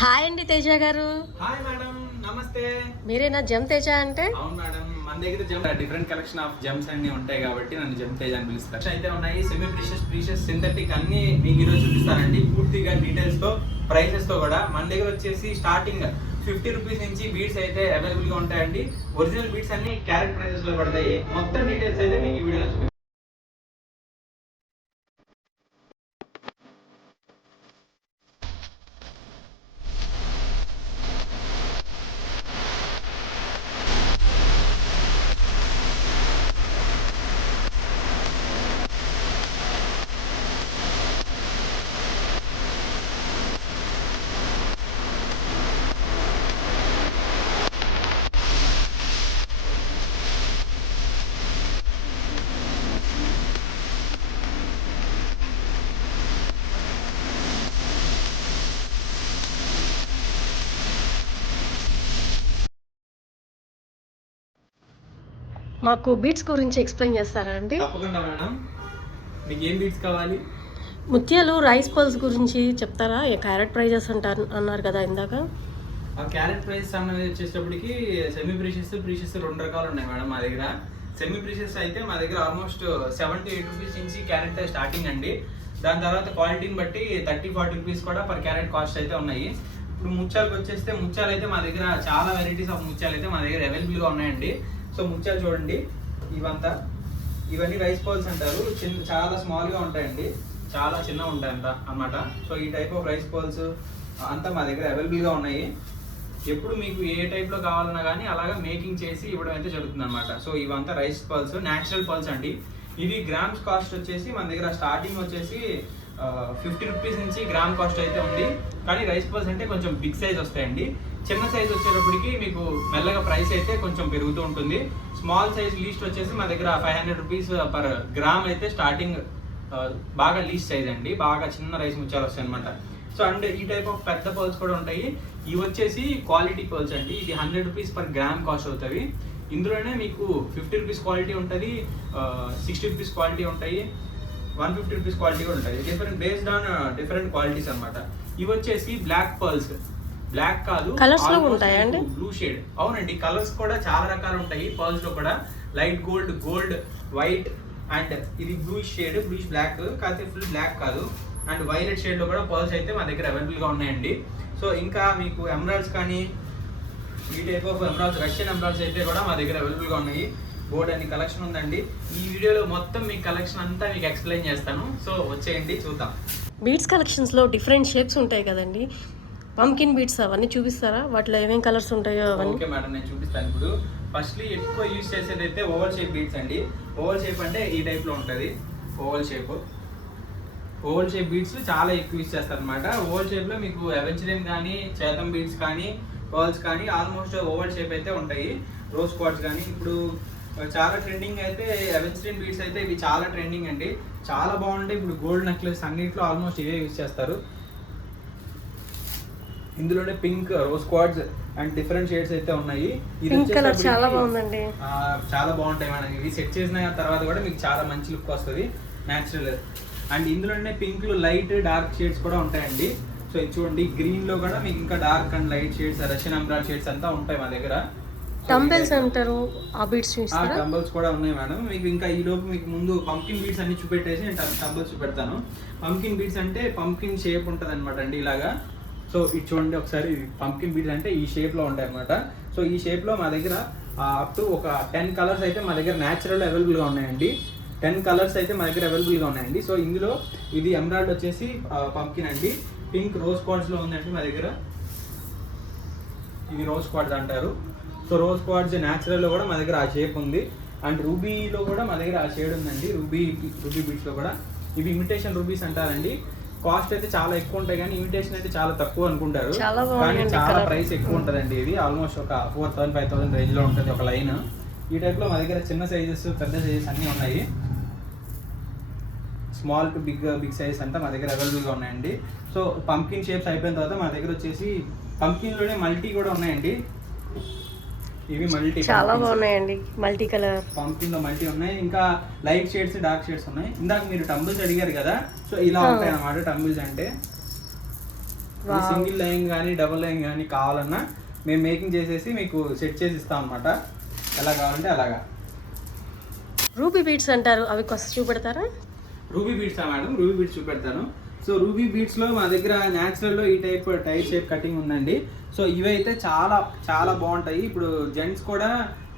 Hi అండి తేజ గారు. Hi madam, నమస్తే. మీరేనా జమ్ తేజ అంటే? అవును మేడం, మన దగ్గర జమ్ డిఫరెంట్ కలెక్షన్ ఆఫ్ జమ్స్ అన్ని ఉంటాయి కాబట్టి నన్ను జమ్ తేజ అని పిలుస్తారు. అయితే ఉన్నాయి సెమీ ప్రీషియస్ సింథటిక్ అన్ని మీకు ఈరోజు చూపిస్తానండి పూర్తిగా డీటెయిల్స్ తో, ప్రైసెస్ తో కూడా. మన దగ్గర వచ్చేసి స్టార్టింగ్ 50 రూపీస్ నుంచి బీడ్స్ అయితే అవైలబుల్ గా ఉంటాయండి. ఒరిజినల్ బీడ్స్ అన్ని క్యారెట్ ప్రైసెస్ లో పడతాయి. మొత్తం డీటెయిల్స్ అయితే మీకు ఈ వీడియోలో చూపిస్తాను. మాకు బీట్స్ గురించి ఎక్స్ప్లెయిన్ చేస్తారా అండి? తప్పకుండా మేడం, మీకు ఏం బీడ్స్ కావాలి? ముత్యాలు రైస్ పల్స్ గురించి చెప్తారా? క్యారెట్ ప్రైజెస్ అంటారు అన్నారు కదా ఇందాక. ఆ క్యారెట్ ప్రైస్ అనేది వచ్చేటప్పటికి సెమీ ప్రీషియస్ రెండు రకాలు ఉన్నాయి మేడం మా దగ్గర. సెమీ ప్రీషియస్ అయితే మా దగ్గర ఆల్మోస్ట్ 78 రూపీస్ నుంచి క్యారెట్ స్టార్టింగ్ అండి. దాని తర్వాత క్వాలిటీని బట్టి 30-40 రూపీస్ కూడా పర్ క్యారెట్ కాస్ట్ అయితే ఉన్నాయి. ఇప్పుడు ముత్యాలకు వచ్చేస్తే ముత్యాలు అయితే మా దగ్గర చాలా వెరైటీస్ ఆఫ్ ముత్యాలు అయితే మా దగ్గర అవైలబుల్గా ఉన్నాయండి. సో ముత్యాలు చూడండి, ఇవన్నీ రైస్ పర్ల్స్ అంటారు. చాలా స్మాల్గా ఉంటాయండి, చాలా చిన్నగా ఉంటాయి అంత అన్నమాట. సో ఈ టైప్ ఆఫ్ రైస్ పర్ల్స్ అంతా మా దగ్గర అవైలబుల్గా ఉన్నాయి. ఎప్పుడు మీకు ఏ టైప్లో కావాలన్నా కానీ అలాగా మేకింగ్ చేసి ఇవ్వడం అయితే జరుగుతుంది అనమాట. సో ఇవంతా రైస్ పర్ల్స్, న్యాచురల్ పర్ల్స్ అండి. ఇవి గ్రామ్స్ కాస్ట్ వచ్చేసి మన దగ్గర స్టార్టింగ్ వచ్చేసి 50 రూపీస్ నుంచి గ్రామ్ కాస్ట్ అయితే ఉంది. కానీ రైస్ పర్ల్స్ అంటే కొంచెం బిగ్ సైజ్ వస్తాయండి. చిన్న సైజ్ వచ్చేటప్పటికి మీకు మెల్లగా ప్రైస్ అయితే కొంచెం పెరుగుతూ ఉంటుంది. స్మాల్ సైజ్ లీస్ట్ వచ్చేసి మా దగ్గర 500 రూపీస్ పర్ గ్రామ్ అయితే స్టార్టింగ్. బాగా లీస్ట్ సైజ్ అండి, బాగా చిన్న రైస్ ముత్యాలు వస్తాయి అనమాట. సో అండ్ ఈ టైప్ ఆఫ్ పెద్ద పర్ల్స్ కూడా ఉంటాయి. ఇవి వచ్చేసి క్వాలిటీ పర్ల్స్ అండి. ఇది 100 రూపీస్ పర్ గ్రామ్ కాస్ట్ అవుతుంది. ఇందులోనే మీకు 50 రూపీస్ క్వాలిటీ ఉంటుంది, 60 రూపీస్ క్వాలిటీ ఉంటాయి, 150 రూపీస్ క్వాలిటీ కూడా ఉంటుంది. Different based on different qualities అనమాట. ఇవి వచ్చేసి బ్లాక్ పర్ల్స్. బ్లాక్ కాదు, కలర్స్ లో ఉంటాయండి, బ్లూ షేడ్. అవునండి, కలర్స్ కూడా చాలా రకాలు ఉంటాయి పర్ల్స్ లో కూడా. లైట్ గోల్డ్, వైట్ అండ్ ఇది బ్లూయిష్ షేడ్, బ్లూయిష్ బ్లాక్ కాకపోతే ఫుల్ బ్లాక్ కాదు. అండ్ వైలెట్ షేడ్ లో కూడా పర్ల్స్ అయితే మా దగ్గర అవైలబుల్ గా ఉన్నాయండి. సో ఇంకా మీకు ఎమరాల్డ్స్ కానీ ఈ type of emeralds, Russian emeralds అయితే కూడా మా దగ్గర అవైలబుల్ గా ఉన్నాయి. బోర్డ్ అన్ని కలెక్షన్ ఉందండి. ఈ వీడియోలో మొత్తం మీకు కలెక్షన్ అంతా మీకు ఎక్స్ప్లెయిన్ చేస్తాను. సో వచ్చేయండి చూద్దాం. బీడ్స్ కలెక్షన్స్ లో డిఫరెంట్ షేప్స్ ఉంటాయి కదండి. పంకిన్ బీడ్స్ అవన్నీ చూపిస్తారా? వాటిలో ఏమేమి కలర్స్ ఉంటాయో అవన్నీ. ఓకే మేడం, నేను చూపిస్తాను. ఇప్పుడు ఫస్ట్లీ ఎక్కువ యూజ్ చేసేది అయితే ఓవల్ షేప్ బీడ్స్ అండి. ఓవల్ షేప్ అంటే ఈ టైప్ లో ఉంటుంది. ఓవల్ షేప్ బీడ్స్ చాలా ఎక్కువ యూజ్ చేస్తారు అనమాట. ఓవల్ షేప్ లో మీకు ఎవెంచరిన్ కానీ, చేతం బీడ్స్ కానీ, పర్ల్స్ కానీ ఆల్మోస్ట్ ఓవల్ షేప్ అయితే ఉంటాయి. రోజ్ క్వార్ట్స్ కానీ ఇప్పుడు చాలా ట్రెండింగ్ అయితే ఎవెంచరిన్ బీడ్స్ అయితే ఇవి చాలా ట్రెండింగ్ అండి. చాలా బాగుంటాయి. ఇప్పుడు గోల్డ్ నెక్లెస్ అన్నింటిలో ఆల్మోస్ట్ ఇవే యూజ్ చేస్తారు. ఇందులోనే pink, rose quartz and different shades అయితే ఉన్నాయి. పింక్ కలర్ చాలా బాగుందండి, చాలా బాగుంటాయి మేడం. ఇవి సెట్ చేసిన తర్వాత కూడా మీకు చాలా మంచి లుక్ వస్తుంది, న్యాచురల్. అండ్ ఇందులోనే పింక్ లో లైట్, డార్క్ షేడ్స్ కూడా ఉంటాయండి. సో ఇది చూడండి, గ్రీన్ లో కూడా మీకు ఇంకా dark and light shades, Russian emerald shades అంతా ఉంటాయి మా దగ్గర. టంబెల్స్ అంటారు, ఆ బీడ్స్ చూస్తారా? టంబెల్స్ కూడా ఉన్నాయి మేడం. మీకు ఇంకా ఈ లోపు మీకు ముందు పంకిన్ బీడ్స్ అన్ని చూపెట్టేసి నేను టంబెల్స్ చూపెడతాను. పంకిన్ బీడ్స్ అంటే పంకిన్ షేప్ ఉంటుంది అనమాట అండి, ఇలాగా. సో ఇది చూడండి ఒకసారి, పంకిన్ బీడ్స్ అంటే ఈ షేప్ లో ఉంటాయి అనమాట. సో ఈ షేప్ లో మా దగ్గర అప్ టు ఒక 10 కలర్స్ అయితే మా దగ్గర న్యాచురల్ అవైలబుల్ గా ఉన్నాయండి. 10 కలర్స్ అయితే మా దగ్గర అవైలబుల్ గా ఉన్నాయండి. సో ఇందులో ఇది ఎమరాల్డ్ వచ్చేసి పంకిన్ అండి. పింక్ రోజ్ క్వార్ట్స్ లో ఉందండి మా దగ్గర. ఇది రోజ్ క్వార్ట్స్ అంటారు. సో రోజ్ క్వార్ట్స్ న్యాచురల్ లో కూడా మా దగ్గర ఆ షేప్ ఉంది. అండ్ రూబీలో కూడా మా దగ్గర ఆ షేడ్ ఉందండి. రూబీ బీడ్స్ లో కూడా ఇవి ఇమిటేషన్ రూబీస్ అంటారండి. కాస్ట్ అయితే చాలా ఎక్కువ ఉంటాయి కానీ ఇమిటేషన్ అయితే చాలా తక్కువ అనుకుంటారు, కానీ చాలా ప్రైస్ ఎక్కువ ఉంటుందండి. ఇది ఆల్మోస్ట్ ఒక 4000-5000 రేంజ్ లో ఉంటుంది ఒక లైన్. ఈ టైప్ లో మా దగ్గర చిన్న సైజెస్, పెద్ద సైజెస్ అన్ని ఉన్నాయి. స్మాల్ టు బిగ్ సైజెస్ అంతా మా దగ్గర అవైలబుల్ గా ఉన్నాయండి. సో పంకిన్ షేప్స్ అయిపోయిన తర్వాత మా దగ్గర వచ్చేసి పంకిన్ లోనే మల్టీ కూడా ఉన్నాయండి. ఇవి మల్టీ చాలా బాగున్నాయండి, మల్టీ కలర్ పంకిన్ లో మల్టీ ఉన్నాయి. ఇంకా లైట్ షేడ్స్, డార్క్ షేడ్స్ ఉన్నాయి. ఇందాక మీరు టంబుల్స్ అడిగారు కదా, సో ఇలా ఉంటాయి అన్నమాట టంబుల్స్ అంటే. సో ఇది చూడండి, ఇది కూడా మీకు 10 కలర్స్ అయితే అవైలబుల్ గా ఉన్నాయండి. 10 కలర్స్ అయితే మా దగ్గర అవైలబుల్ గా ఉన్నాయండి. 10 కలర్స్ అయితే మా దగ్గర అవైలబుల్ గా ఉన్నాయి. ఇంకా లైట్ షేడ్స్, డార్క్ షేడ్స్ ఉన్నాయి. ఇందాక మీరు టంబుల్స్ అడిగారు కదా, సో ఇలా ఉంటాయి అన్నమాట టంబుల్స్ అంటే. సింగిల్ లైన్ కానీ డబుల్ లైన్ కానీ కావాలన్నా మేము మేకింగ్ చేసేసి మీకు సెట్ చేసి ఇస్తాం అనమాట. ఎలా కావాలంటే అలాగా. రూబీ బీడ్స్ అంటారు, అవి కొంచెం చూపెడతారా? రూబీ బీడ్సా మేడం? రూబీ బీడ్స్ చూపెడతాను. సో రూబీ బీడ్స్లో మా దగ్గర న్యాచురల్లో ఈ టైర్ షేప్ కటింగ్ ఉందండి. సో ఇవైతే చాలా చాలా బాగుంటాయి. ఇప్పుడు జెంట్స్ కూడా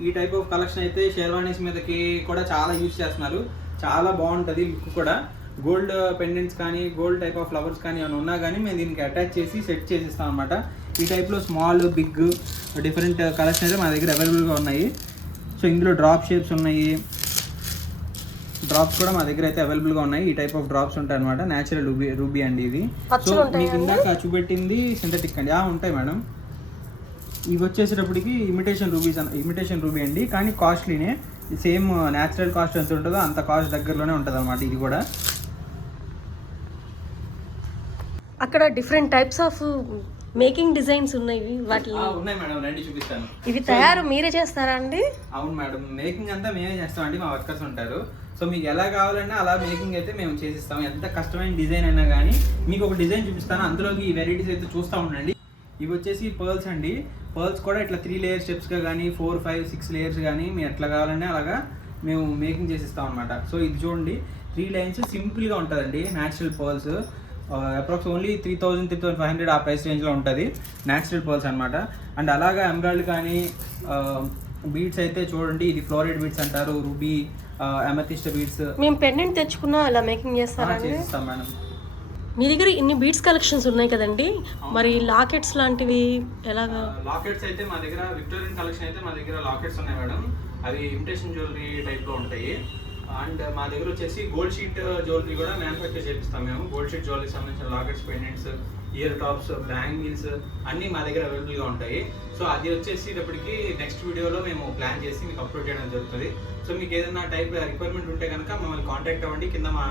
ఈ టైప్ ఆఫ్ కలెక్షన్ అయితే షేర్వానీస్ మీదకి కూడా చాలా యూజ్ చేస్తున్నారు. చాలా బాగుంటుంది లుక్ కూడా. గోల్డ్ పెండెంట్స్ కానీ గోల్డ్ టైప్ ఆఫ్ ఫ్లవర్స్ కానీ ఏమైనా ఉన్నా కానీ మేము దీనికి అటాచ్ చేసి సెట్ చేసిస్తాం అనమాట. ఈ టైప్లో స్మాల్ బిగ్ డిఫరెంట్ కలెక్షన్ అయితే మా దగ్గర అవైలబుల్గా ఉన్నాయి. సో ఇందులో డ్రాప్ షేప్స్ ఉన్నాయి, డ్రాప్స్ కూడా మా దగ్గర అయితే అవైలబుల్గా ఉన్నాయి. ఈ టైప్ ఆఫ్ డ్రాప్స్ ఉంటాయి అనమాట. న్యాచురల్ రూబీ అండి ఇది. సో మీకు ఇందాక చూపెట్టింది సింథటిక్ అండి. ఉంటాయి మేడం. ఇవి వచ్చేసేటప్పటికి ఇమిటేషన్ రూబీ అండి, కానీ కాస్ట్లీనే. సేమ్ న్యాచురల్ కాస్ట్ ఎంత ఉంటుందో అంత కాస్ట్ దగ్గరలోనే ఉంటుంది అనమాట ఇది కూడా. అక్కడ different types of making designs ఉన్నాయి, వాటి ఉన్నాయి మేడం, రండి చూపిస్తాను. ఇవి తయారు మీరే చేస్తారా అండి? అవును మేడం, మేకింగ్ అంతా మేమే చేస్తామండి, మా వర్కర్స్ ఉంటారు. సో మీకు ఎలా కావాలన్నా అలా మేకింగ్ అయితే మేము చేసిస్తాం. ఎంత కష్టమైన డిజైన్ అయినా కానీ మీకు ఒక డిజైన్ చూపిస్తాను, అందులోకి ఈ వెరైటీస్ అయితే చూస్తూ ఉండండి. ఇవి వచ్చేసి పర్ల్స్ అండి. పర్ల్స్ కూడా ఇట్లా 3 లేయర్ స్టెప్స్గా కానీ 4, 5, 6 లేయర్స్ కానీ మీరు ఎట్లా కావాలన్నా అలాగా మేము మేకింగ్ చేసిస్తాం అనమాట. సో ఇది చూడండి, 3 లైన్స్ సింపుల్గా ఉంటుందండి. న్యాచురల్ పర్ల్స్ అప్రాక్స్ ఓన్లీ 3000, 3500 ఆ ప్రైస్ రేంజ్లో ఉంటుంది. న్యాచురల్ పర్ల్స్ అనమాట. అండ్ అలాగా ఎమరాల్డ్ కానీ బీడ్స్ అయితే చూడండి, ఇది ఫ్లోరైడ్ బీడ్స్ అంటారు, రూబీ, అమెథిస్ట్ బీడ్స్. మేము పెండెంట్ తెచ్చుకున్నా అలా మేకింగ్ చేస్తారా? చేసిస్తాం మేడం. మీ దగ్గర ఇన్ని బీడ్స్ కలెక్షన్స్ ఉన్నాయి కదండి, మరి లాకెట్స్ లాంటివి ఎలాగా? లాకెట్స్ అయితే మా దగ్గర విక్టోరియన్ కలెక్షన్ అయితే మా దగ్గర లాకెట్స్ ఉన్నాయి మేడం. అవి ఇమిటేషన్ జ్యువెలరీ టైప్లో ఉంటాయి. అండ్ మా దగ్గర వచ్చేసి గోల్డ్ షీట్ జ్యువెలరీ కూడా మ్యానుఫ్యాక్చర్ చేపిస్తాం మేము. గోల్డ్ షీట్ జ్యువెలరీకి సంబంధించిన lockets, pendants, ear tops, bangles అన్నీ మా దగ్గర అవైలబుల్గా ఉంటాయి. సో అది వచ్చేసేటప్పటికి నెక్స్ట్ వీడియోలో మేము ప్లాన్ చేసి మీకు అప్లోడ్ చేయడం జరుగుతుంది. సో మీకు ఏదైనా టైప్ రిక్వైర్మెంట్ ఉంటే కనుక మమ్మల్ని కాంటాక్ట్ అవ్వండి. కింద మా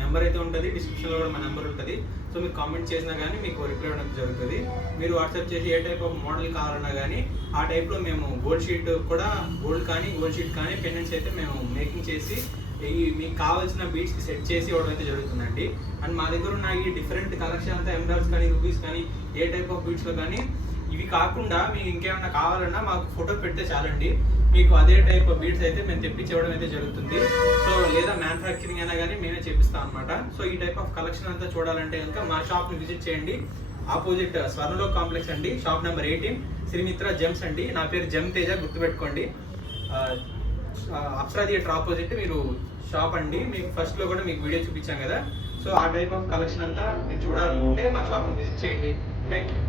నెంబర్ అయితే ఉంటుంది, డిస్క్రిప్షన్లో కూడా మా నెంబర్ ఉంటుంది. సో మీరు కామెంట్ చేసినా కానీ మీకు రిప్లై ఇవ్వడం జరుగుతుంది. మీరు వాట్సాప్ చేసి ఏ టైప్ ఆఫ్ మోడల్ కావాలన్నా కానీ ఆ టైప్లో మేము గోల్డ్ షీట్ కూడా, గోల్డ్ కానీ గోల్డ్ షీట్ కానీ పెండెంట్స్ అయితే మేము మేకింగ్ చేసి మీకు కావాల్సిన బీట్స్కి సెట్ చేసి ఇవ్వడం అయితే జరుగుతుందండి. అండ్ మా దగ్గర ఉన్న ఈ డిఫరెంట్ కలెక్షన్ అంతా ఎమరాల్డ్స్ కానీ రూపీస్ కానీ ఏ టైప్ ఆఫ్ బీట్స్లో కానీ ఇవి కాకుండా మీకు ఇంకేమైనా కావాలన్నా మాకు ఫోటో పెడితే చాలండి, మీకు అదే టైప్ ఆఫ్ బీడ్స్ అయితే మేము తెప్పించి ఇవ్వడం అయితే జరుగుతుంది. సో లేదా మ్యానుఫ్యాక్చరింగ్ అయినా కానీ మేమే చేపిస్తాం అనమాట. సో ఈ టైప్ ఆఫ్ కలెక్షన్ అంతా చూడాలంటే కనుక మా షాప్ని విజిట్ చేయండి. ఆపోజిట్ స్వర్ణలోక్ కాంప్లెక్స్ అండి, షాప్ నెంబర్ 18, శ్రీమిత్ర జెమ్స్ అండి. నా పేరు జెమ్ తేజ, గుర్తుపెట్టుకోండి. అప్సరా థియేటర్ ఆపోజిట్ మీరు షాప్ అండి. మీకు ఫస్ట్లో కూడా మీకు వీడియో చూపించాం కదా. సో ఆ టైప్ ఆఫ్ కలెక్షన్ అంతా మీరు చూడాలంటే మా షాప్ని విజిట్ చేయండి. Thank you.